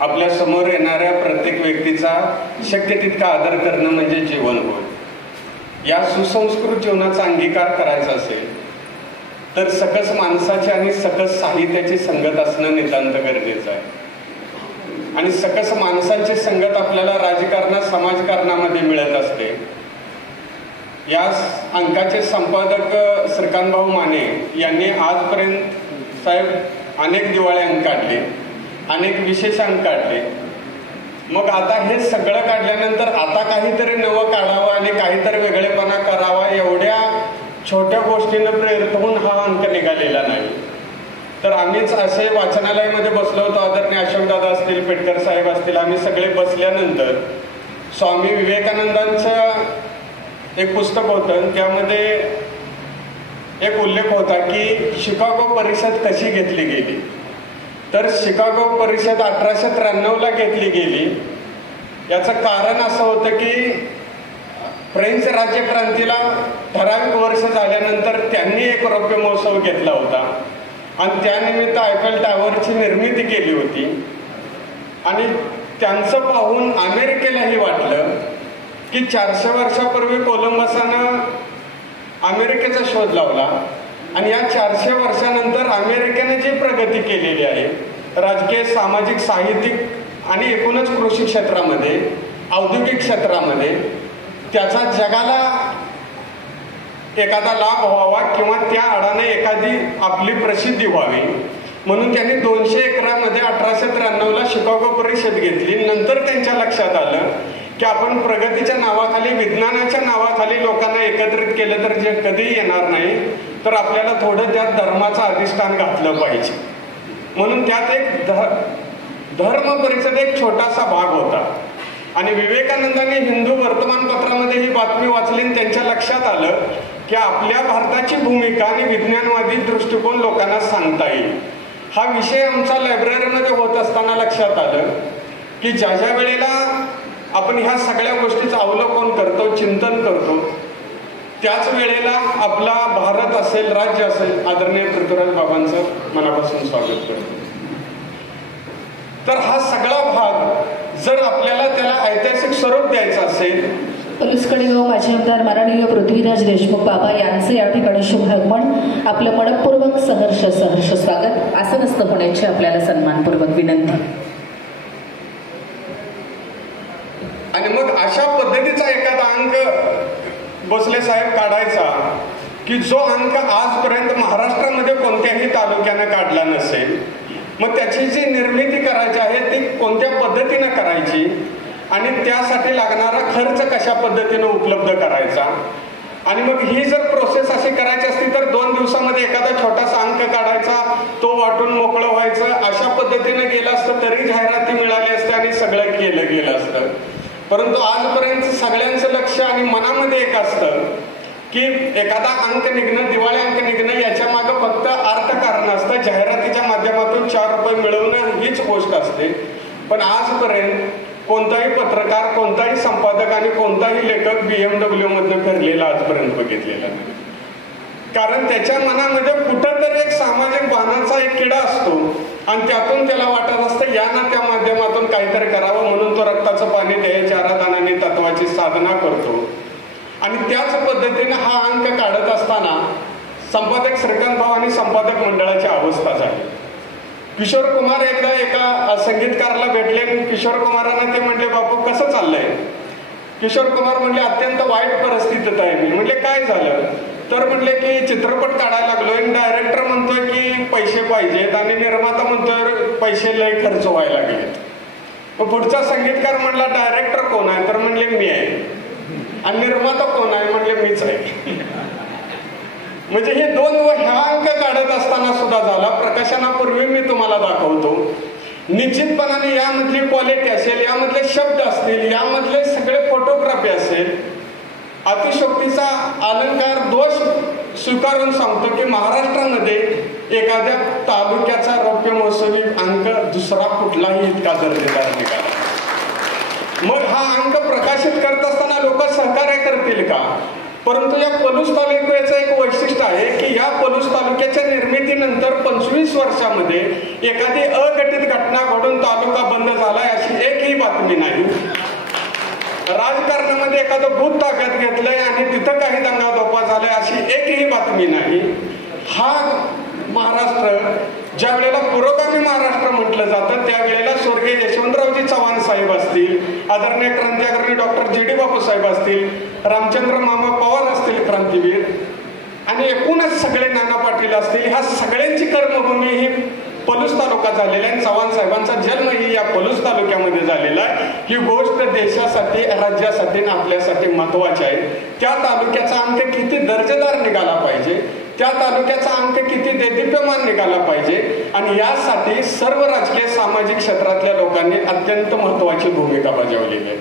आपल्या समोर येणाऱ्या प्रत्येक व्यक्तीचा शक्य तितका आदर करणं म्हणजे जीवन होय. या सुसंस्कृत जीवनाचा अंगीकार करायचा असेल तर सकस माणसाची आणि सकस साहित्याची संगत असणं नितांत गरजेचं आहे. आणि सकस माणसांची संगत आपल्याला राजकारणात समाजकारणामध्ये मिळत असते. या अंकाचे संपादक श्रीकांतभाऊ माने यांनी आजपर्यंत साहेब अनेक दिवाळी अंक काढले, अनेक विशेष अंक काढले. मग आता हे सगळं काढल्यानंतर आता काहीतरी नवं काढावं आणि काहीतरी वेगळेपणा करावा एवढ्या छोट्या गोष्टीनं प्रेरित होऊन हा अंक निघालेला नाही. तर आम्हीच असे वाचनालयामध्ये बसलो होतो. आदरणीय अशोकदादा असतील, पेटकर साहेब असतील, आम्ही सगळे बसल्यानंतर स्वामी विवेकानंदांचं एक पुस्तक होतं. त्यामध्ये एक उल्लेख होता की शिकागो परिषद कशी घेतली गेली. तर शिकागो परिषद 1893ला घेतली गेली. याचं कारण असं होतं की फ्रेंच राज्यक्रांतीला ठराविक वर्ष झाल्यानंतर त्यांनी एक रौप्य महोत्सव घेतला होता आणि त्यानिमित्त आयफेल टॉवरची निर्मिती केली होती. आणि त्यांचं पाहून अमेरिकेलाही वाटलं की 400 वर्षापूर्वी कोलंबसानं अमेरिकेचा शोध लावला आणि या 400 वर्षानंतर अमेरिकेने जी प्रगती केलेली आहे राजकीय, सामाजिक, साहित्यिक आणि एकूणच कृषी क्षेत्रामध्ये, औद्योगिक क्षेत्रामध्ये, त्याचा जगाला एखादा लाभ व्हावा किंवा त्या आडाने एखादी आपली प्रसिद्धी व्हावी म्हणून त्यांनी 200 एकरामध्ये 1893ला शिकागो परिषद घेतली. नंतर त्यांच्या लक्षात आलं की आपण प्रगतीच्या नावाखाली, विज्ञानाच्या नावाखाली लोकांना एकत्रित केलं तर जे कधीही येणार नाही. तर आपल्याला थोडं त्यात धर्माचं अधिष्ठान घातलं पाहिजे. म्हणून त्यात एक धर्म परिषद एक छोटासा भाग होता. आणि विवेकानंदांनी हिंदू वर्तमानपत्रामध्ये ही बातमी वाचली आणि त्यांच्या लक्षात आलं की आपल्या भारताची भूमिका आणि विज्ञानवादी दृष्टिकोन लोकांना सांगता येईल. हा विषय आमचा लायब्ररीमध्ये होत असताना लक्षात आलं की ज्या ज्या वेळेला आपण ह्या सगळ्या गोष्टीचं अवलोकन करतो, चिंतन करतो, त्याच वेळेला आपला भारत असेल, राज्य असेल, आदरणीय पृथ्वीराज बाबांचं मनापासून स्वागत करतो. तर हा सगळा भाग जर आपल्याला त्याला ऐतिहासिक स्वरूप द्यायचं असेल, पलुसकडेगाव माजी आमदार माननीय पृथ्वीराज देशमुख बाबा यांचं या ठिकाणी शुभागमन. आपलं मनपूर्वक सहर्ष स्वागत. आसनस्थ होण्याची आपल्याला सन्मानपूर्वक विनंती. आणि मग अशा पद्धतीचा एखादा अंक भोसले साहेब काढायचा की जो अंक आजपर्यंत महाराष्ट्रामध्ये कोणत्याही तालुक्यानं काढला नसेल. मग त्याची जी निर्मिती करायची आहे ती कोणत्या पद्धतीनं करायची आणि त्यासाठी लागणारा खर्च कशा पद्धतीनं उपलब्ध करायचा. आणि मग ही जर प्रोसेस अशी करायची असती तर 2 दिवसामध्ये एखादा छोटासा अंक काढायचा, तो वाटून मोकळं व्हायचं, अशा पद्धतीनं गेलं असतं तरी जाहिराती मिळाली असते आणि सगळं केलं गेलं असतं. परंतु आजपर्यंत सगळ्यांचं लक्ष आणि मनामध्ये एक असतं की एखादा अंक निघणं, दिवाळी अंक निघणं, याच्या मागं फक्त अर्थकारण असतं. जाहिरातीच्या माध्यमातून 4 रुपये मिळवणं हीच गोष्ट असते. पण आजपर्यंत कोणताही पत्रकार, कोणताही संपादक आणि कोणताही लेखक BMW मधनं फिरलेला आजपर्यंत बघितलेला नाही. कारण त्याच्या मनामध्ये कुठंतरी एक सामाजिक भावनाचा एक किडा असतो आणि त्यातून त्याला वाटत असतं या ना त्या माध्यमातून काहीतरी करावं म्हणून तो रक्ताचं पाणी द्यायच्या आराधनाने तत्वाची साधना करतो. आणि त्याच पद्धतीने हा अंक काढत असताना संपादक श्रीकांतभाऊ आणि संपादक मंडळाची अवस्था झाली. किशोर कुमार एकदा एका संगीतकाराला भेटले आणि किशोर कुमारांना ते म्हणले, बापू कसं चाललंय? किशोर कुमार म्हणले, अत्यंत वाईट परिस्थितीत आहे मी. म्हणले काय झालं? तर म्हणले की चित्रपट काढायला लागलोय, डायरेक्टर म्हणतोय की पैसे पाहिजेत आणि निर्माता म्हणतोय पैसे लय खर्च व्हायला लागलेत. मग पुढचा संगीतकार म्हणला, डायरेक्टर कोण आहे? तर म्हणले मी आहे. आणि निर्माता कोण आहे? म्हणले मीच आहे. म्हणजे हे 2 ह्या अंक काढत असताना सुद्धा झाला. प्रकाशनापूर्वी मी तुम्हाला दाखवतो. निश्चितपणाने यामधली क्वालिटी असेल, यामधले शब्द असतील, यामधले सगळे फोटोग्राफी असेल, अतिशोक्तीचा अलंकार दोष स्वीकारून सांगतो की महाराष्ट्रामध्ये एखाद्या तालुक्याचा रौप्य महोत्सवी अंक दुसरा कुठलाही इतका दर्जेदार निघाला. मग हा अंक प्रकाशित करत असताना लोक सहकार्य करतील का? परंतु या पलूस तालुक्याचं एक वैशिष्ट्य आहे की या पलूस तालुक्याच्या निर्मितीनंतर 25 25 वर्षामध्ये एखादी अघटित घटना घडून तालुका बंद झालाय अशी एकही बातमी नाही. राजकारणामध्ये एखादं भूत ताब्यात घेतलंय आणि तिथं काही दंगाधोपा झालाय अशी एकही बातमी नाही. हा महाराष्ट्र ज्या वेळेला पुरोगामी महाराष्ट्र म्हटलं जातं त्यावेळेला स्वर्गीय यशवंतरावजी चव्हाण साहेब असतील, आदरणीय क्रांतिकारणी डॉक्टर जी.डी. बापू साहेब असतील, रामचंद्र मामा पवार असतील क्रांतीवीर, आणि एकूणच सगळे नाना पाटील असतील, ह्या सगळ्यांची कर्मभूमी ही पलूस तालुका झालेला आहे. चव्हाण साहेबांचा जन्मही या पलूस तालुक्यामध्ये झालेला आहे. ही गोष्ट देशासाठी, राज्यासाठी, आपल्यासाठी महत्वाची आहे. त्या तालुक्याचा अंक किती दर्जेदार निघाला पाहिजे, त्या तालुक्याचा अंक किती देदीप्यमान निघाला पाहिजे, आणि यासाठी सर्व राजकीय सामाजिक क्षेत्रातल्या लोकांनी अत्यंत महत्वाची भूमिका बजावलेली आहे.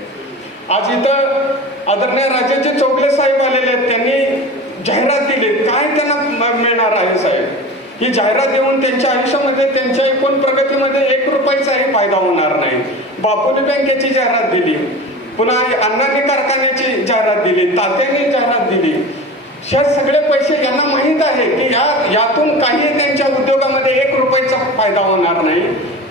आज इथं आदरणीय राजाचे चौगले साहेब आलेले आहेत. त्यांनी जाहिरात दिली. काय त्यांना मिळणार आहे साहेब? ही जाहिरात देऊन त्यांच्या आयुष्यामध्ये, त्यांच्या एकूण प्रगतीमध्ये 1 रुपयाचाही फायदा होणार नाही. बापूने बँकेची जाहिरात दिली, पुन्हा अण्णांनी कारखान्याची जाहिरात दिली, तात्यांनी जाहिरात दिली. हे सगळे पैसे यांना माहीत आहे की यातून काही त्यांच्या उद्योगामध्ये 1 रुपयाचा फायदा होणार नाही,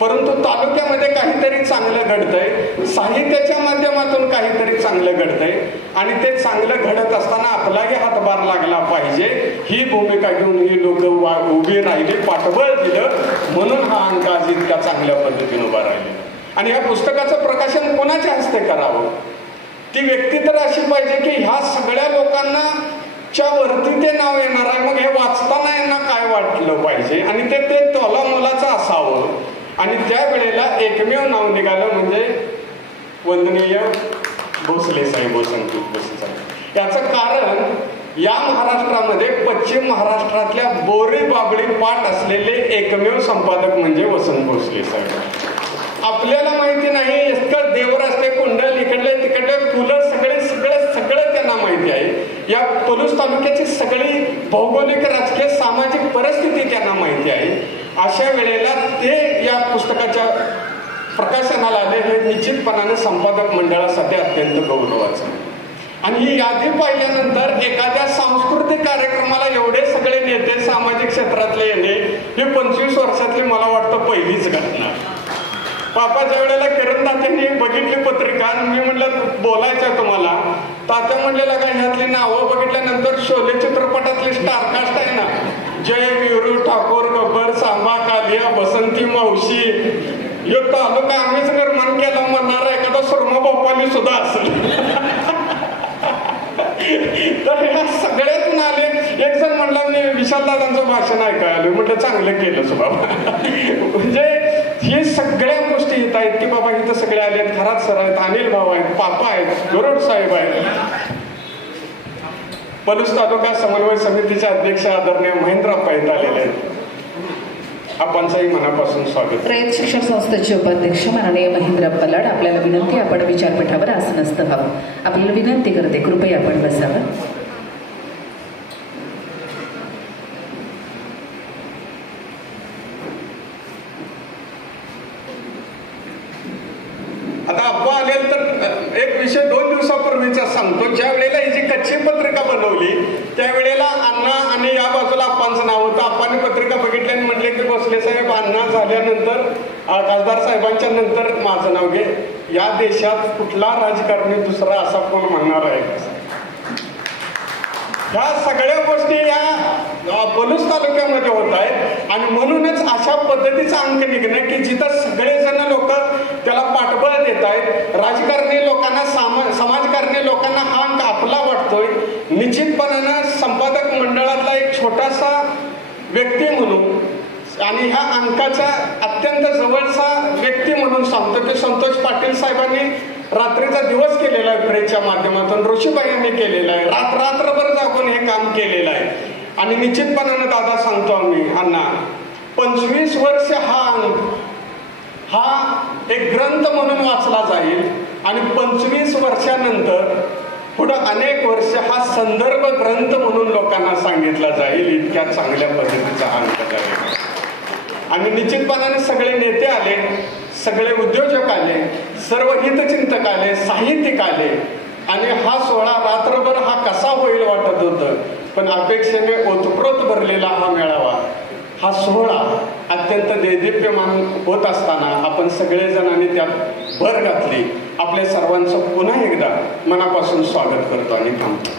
परंतु तालुक्यामध्ये काहीतरी चांगलं घडतंय, साहित्याच्या माध्यमातून काहीतरी चांगलं घडतंय, आणि ते चांगलं घडत असताना आपलाही हातभार लागला पाहिजे. ही भूमिका घेऊन ही लोक उभी राहिली, पाठबळ दिलं, म्हणून हा अंक आज इतक्या चांगल्या पद्धतीने उभा राहिला. आणि या पुस्तकाचं प्रकाशन कोणाच्या हस्ते करावं? ती व्यक्ती तर अशी पाहिजे की ह्या सगळ्या लोकांना च्या वरती ते नाव येणार आहे. मग हे वाचताना यांना काय वाटलं पाहिजे, आणि ते तोला मोलाचं असावं. आणि त्यावेळेला एकमेव नाव निघालं म्हणजे वंदनीय भोसले साहेब, वसंत भोसले साहेब. याचं कारण या महाराष्ट्रामध्ये पश्चिम महाराष्ट्रातल्या बोरी बाबळी पाठ असलेले एकमेव संपादक म्हणजे वसंत भोसले साहेब. आपल्याला माहिती नाही, इतकं देवराष्ट्रे कुंडल, इकडले तिकडले फुलं, सगळं त्यांना माहिती आहे. या पलूस तालुक्याची सगळी भौगोलिक, राजकीय, सामाजिक परिस्थिती त्यांना माहिती आहे. अशा वेळेला ते या पुस्तकाच्या प्रकाशनाला आले हे निश्चितपणाने संपादक मंडळासाठी अत्यंत गौरवाचं. आणि ही यादी पाहिल्यानंतर एखाद्या सांस्कृतिक कार्यक्रमाला एवढे सगळे नेते सामाजिक क्षेत्रातले येणे ही 25 वर्षातली मला वाटतं पहिलीच घटना. बापाच्या वेळेला किरण तात्यांनी बघितली पत्रिका, मी म्हटलं बोलायचं तुम्हाला. तात्या म्हणलेला का ह्यातली नावं बघितल्यानंतर शोले चित्रपटातली स्टारकास्ट आहे ना, जय, वीरू, ठाकूर, गब्बर, सांबा, कालिया, बसंती, मावशी, यो तालुका आम्हीच निर्माण केला म्हणणारा एखादा सुरमा भोपाली सुद्धा असेल. तर ह्या सगळ्यातून आले. एक जण म्हणला मी विशालदादांचं भाषण ऐकायला, म्हटलं चांगलं केलं सुद्धा. म्हणजे हे सगळ्या गोष्टी येत आहेत की बाबा इथं सगळे आले आहेत. खरात सर आहेत, अनिल भाऊ आहेत, पापा आहेत, गरुड साहेब आहेत. पलूस तालुका समन्वय समितीचे अध्यक्ष आदरणीय महेंद्रप्पा येत आलेले आहेत. आपणचंही मनापासून स्वागत. रयत शिक्षण संस्थेचे उपाध्यक्ष माननीय महेंद्रप्पा लाड, आपल्याला विनंती, आपण विचारपीठावर आसनस्थ व्हावं. आपल्याला विनंती करते, कृपया आपण बसावं. आता अप्पा आले तर एक विषय 2 दिवसापूर्वीचा सांगतो. ज्या वेळेला ही जी कच्ची पत्रिका बनवली त्यावेळेला अण्णा आणि या बाजूला अप्पांचं नाव होतं. अप्पांनी पत्रिका बघितली आणि म्हटले की भोसले साहेब अण्णा झाल्यानंतर, खासदार साहेबांच्या नंतर माझं नाव घे. या देशात कुठला राजकारणी दुसरा असा कोण म्हणणार आहे? ह्या सगळ्या गोष्टी या पलूस तालुक्यामध्ये होत आहेत. आणि म्हणूनच अशा पद्धतीचा अंक निघणं की जिथं सगळेजण लोक त्याला पाठबळ देत आहेत. राजकारणी लोकांना, समाजकारणी लोकांना हा अंक आपला वाटतोय. निश्चितपणानं संपादक मंडळातला एक छोटासा व्यक्ती म्हणून आणि ह्या अंकाचा अत्यंत जवळचा व्यक्ती म्हणून सांगतो की संतोष पाटील साहेबांनी रात्रीचा दिवस केलेला आहे. प्रेसच्या माध्यमातून ऋषीबाई यांनी केलेला आहे. रात्रभर जागून हे काम केलेलं आहे. आणि निश्चितपणानं दादा सांगतो आम्ही अण्णा, 25 वर्ष हा एक ग्रंथ म्हणून वाचला जाईल. आणि 25 वर्षानंतर पुढं अनेक वर्ष हा संदर्भ ग्रंथ म्हणून लोकांना सांगितला जाईल. इतक्या चांगल्या पद्धतीचा अंक जाईल. आणि निश्चितपणाने सगळे नेते आले, सगळे उद्योजक आले, सर्व हितचिंतक आले, साहित्यिक आले. आणि हा सोहळा रात्रभर हा कसा होईल वाटत होतं, पण अपेक्षेने ओतप्रोत भरलेला हा मेळावा, हा सोहळा अत्यंत दैदिप्यमान होत असताना आपण सगळेजणांनी त्यात भर घातली. आपल्या सर्वांचं पुन्हा एकदा मनापासून स्वागत करतो आणि थांबतो.